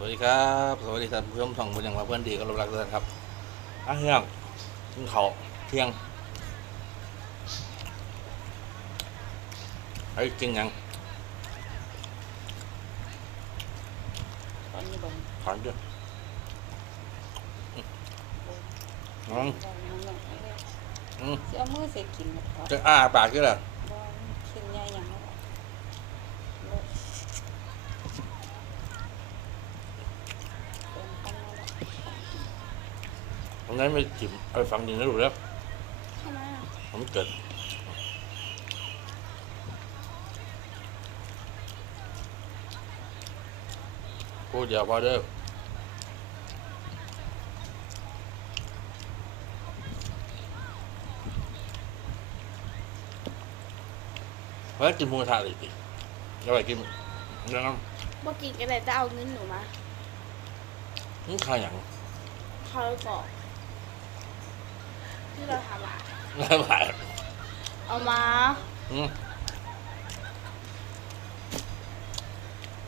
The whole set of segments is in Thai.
สวัสดีครับสวัสดีท่านผู้ชมท่องบุญอย่างว่าเพื่อนดีก็รับรักทุกท่านครับอาเฮียงกินข้าวเที่ยงไอ้ยกินหยังตอนนี้บนถอนด้วยอืมอืมเสียมือเสียกินนะครับจะอ้าปากก็เลยว่ากินใหญ่ยังไม่ได้เป็นพันแล้ว ตร งนั้นไม่จิบเอาไปฟังดีนะลูกแล้วทำไมอะผมเกิดพูดเดียวพอเด้อเฮ้ยกินหมูกระทะเลยดิเอาไปกินแล้วน้เมื่อกี้ก็เลยจะเอาเงินหนูมาำนี่ข้าวหยังเขาบอก ที่เราทำอะแล้วไปเอามาอืม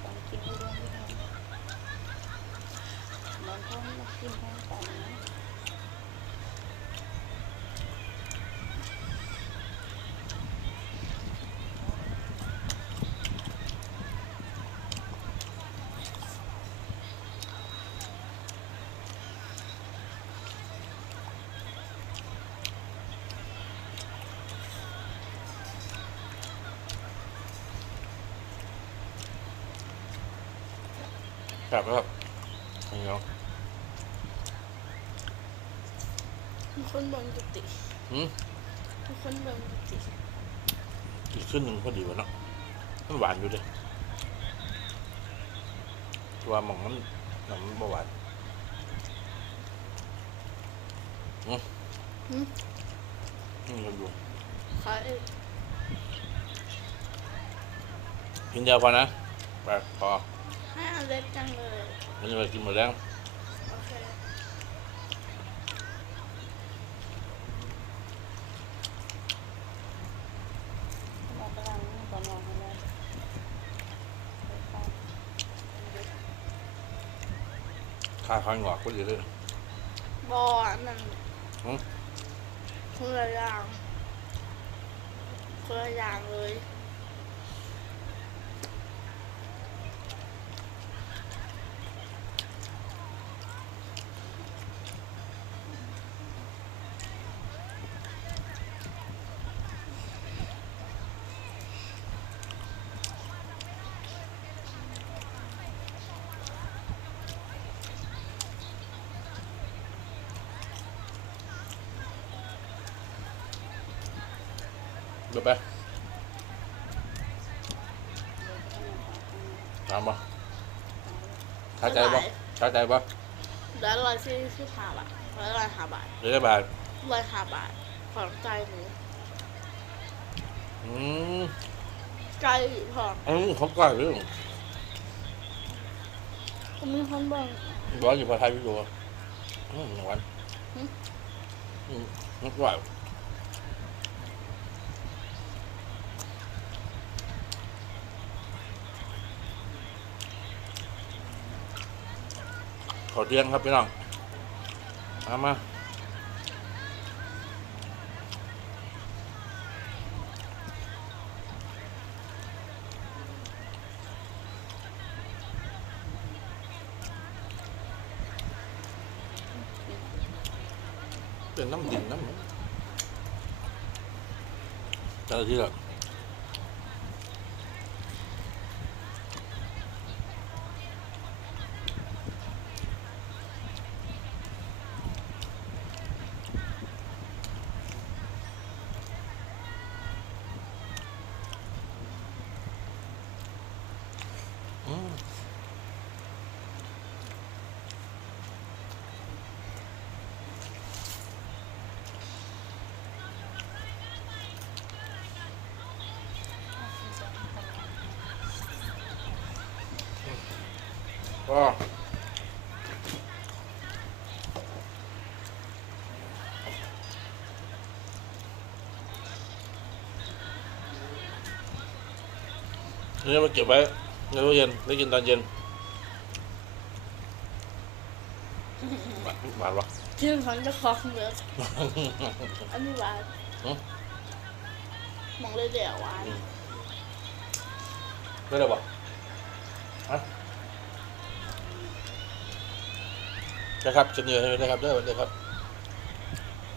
ต้องกินให้รวมไม่ได้บางคนมากินให้ก่อนนะ ครับครับนี่เนาะมีคนเบิ่งจุติอืมมีคนเบิ่งจุติอีกขึ้นหนึ่งพอดีวะเนาะมันหวานอยู่เลยตัวหมองมันน้ำมันบ่หวานอืมหึนี่เราดูเขาเอ้ยกินเดียวพอนะไปพอให้ เอาเล็กจังเลย มันจะไปกินหมดแล้ว โอเค เรากำลังนี่ก่อนนอนให้ได้ไปฟังข้าข้าวหงอกก็ดีเลย บออันนั่นหึคนละอย่างคนละอย่างเลย ดูไปถามบ่เข้าใจบ่เข้าใจบ่เหลือร้อยสี่สิบห้าบาทร้อยร้อยห้าบาทเดี๋ยวได้บาทร้อยห้าบาทของใจหนูอืมใจพออืมเขาก่อยเรื่องก็มีคนเบิ่งร้อยอยู่พอไทยพี่ดูอืมหวานหึอืมมันก่อ อเตียงครับพี่น้องมามาเป็นน้ำดินน้ำเจอที่ละอื นี่มาเก็บไว้ในตู้เย็นได้กินตอนเย็นหวานปะกินขอฟังจะคล้องเนื้ออันนี้หวานมองเลยเดี๋ยวหวานไม่ได้ปะฮะ นะครับจะเหนอให้นะครับเด้อนะครับ